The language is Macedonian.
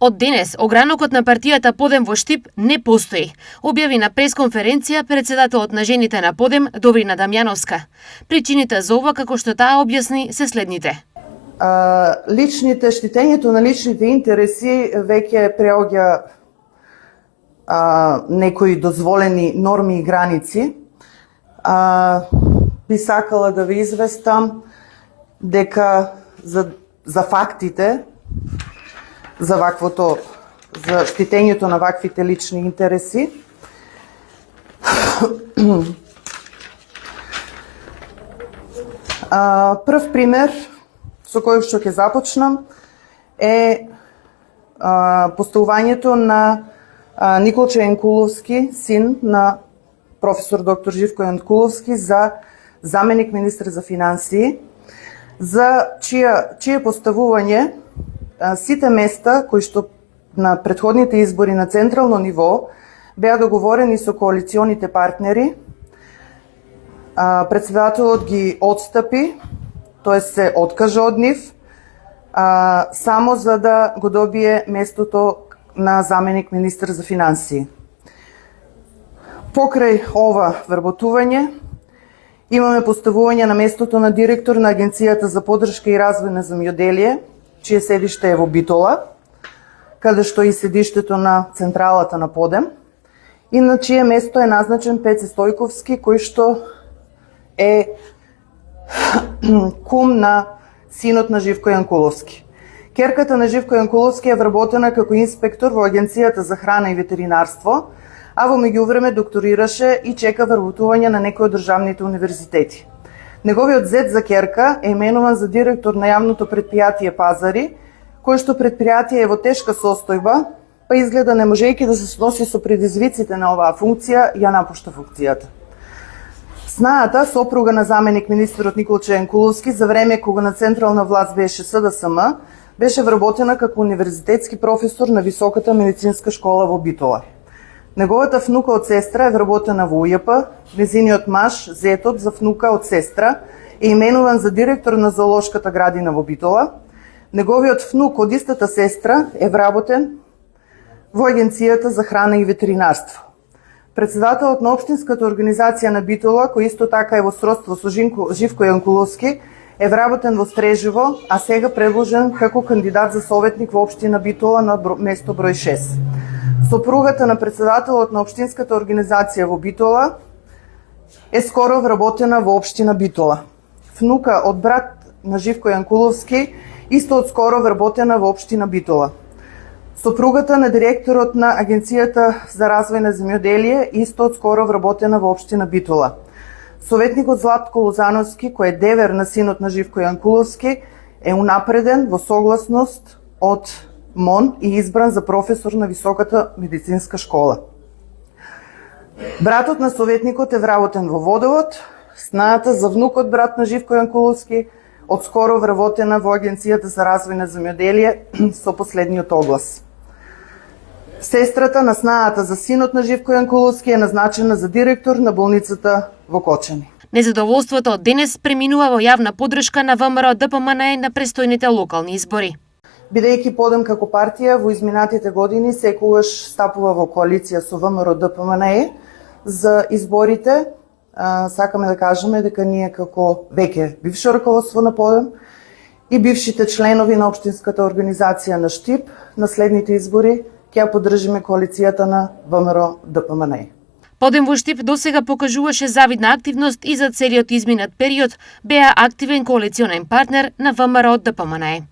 Од денес, огранокот на партијата Подем во Штип не постои, објави на пресконференција председателот на жените на Подем, Добрина Дамјановска. Причините за ова, како што таа објасни, се следните. Штитењето на личните интереси веќе преоѓа некои дозволени норми и граници. Би сакала да ви известам дека за фактите, за штитењето на ваквите лични интереси. Прв пример со кој што ќе започнам е поставувањето на Николче Јанкуловски, син на професор доктор Живко Јанкуловски, за заменик министар за финансии, за чие поставување сите места кои што на претходните избори на централно ниво беа договорени со коалиционите партнери. Председателот ги отстапи, тоест се откажа од нив, само за да го добие местото на заменик министар за финансии. Покрај ова вработување имаме поставување на местото на директор на Агенцијата за поддршка и развој на земјоделие, чие седиште е во Битола, каде што и седиштето на централата на Подем, и на чие место е назначен Пеце Стојковски, кој што е кум на синот на Живко Јанкуловски. Керката на Живко Јанкуловски е вработена како инспектор во Агенцијата за храна и ветеринарство, а во меѓувреме докторираше и чека вработување на некои од државните универзитети. Неговиот зет за керка е именуван за директор на јавното предпријатие Пазари, кој што предпријатие е во тешка состојба, па изгледа не можејќи да се сноси со предизвиците на оваа функција, ја напушта функцијата. Снаата, сопруга на заменик министерот Николче Јанкуловски, за време кога на централна власт беше СДСМ, беше вработена како универзитетски професор на Високата медицинска школа во Битола. Неговата внука од сестра е вработена во УЈП, незиниот маж, зетот за внука од сестра, е именуван за директор на зоолошката градина во Битола. Неговиот внук од истата сестра е вработен во Агенцијата за храна и ветеринарство. Председателот на Општинската организација на Битола, кој исто така е во сродство со Живко Јанкуловски, е вработен во Стрежево, а сега предложен како кандидат за советник во Општина Битола на место број 6. Сопругата на председателот на Општинската организација во Битола е скоро вработена во Општина Битола. Внука од брат на Живко Јанкуловски исто од скоро вработена во Општина Битола. Сопругата на директорот на Агенцијата за развој на земјоделие исто од скоро вработена во Општина Битола. Советникот Златко Лозановски, кој е девер на синот на Живко Јанкуловски, е унапреден во согласност од МОН и избран за професор на Високата медицинска школа. Братот на советникот е вработен во Водовод. Снаата за внукот брат на Живко Јанкуловски од скоро вработена во Агенцијата за развој на земјоделие со последниот оглас. Сестрата на снаата за синот на Живко Јанкуловски е назначена за директор на болницата во Кочани. Незадоволството од денес преминува во јавна поддршка на ВМРО ДПМНЕ на престојните локални избори. Бидејќи Подем како партија во изминатите години секогаш стапува во коалиција со ВМРО ДПМНЕ за изборите, сакаме да кажеме дека ние како веќе бивше раководство на Подем и бившите членови на Општинската организација на Штип на следните избори ќе ја поддржиме коалицијата на ВМРО ДПМНЕ. Подем во Штип досега покажуваше завидна активност и за целиот изминат период беа активен коалиционен партнер на ВМРО ДПМНЕ.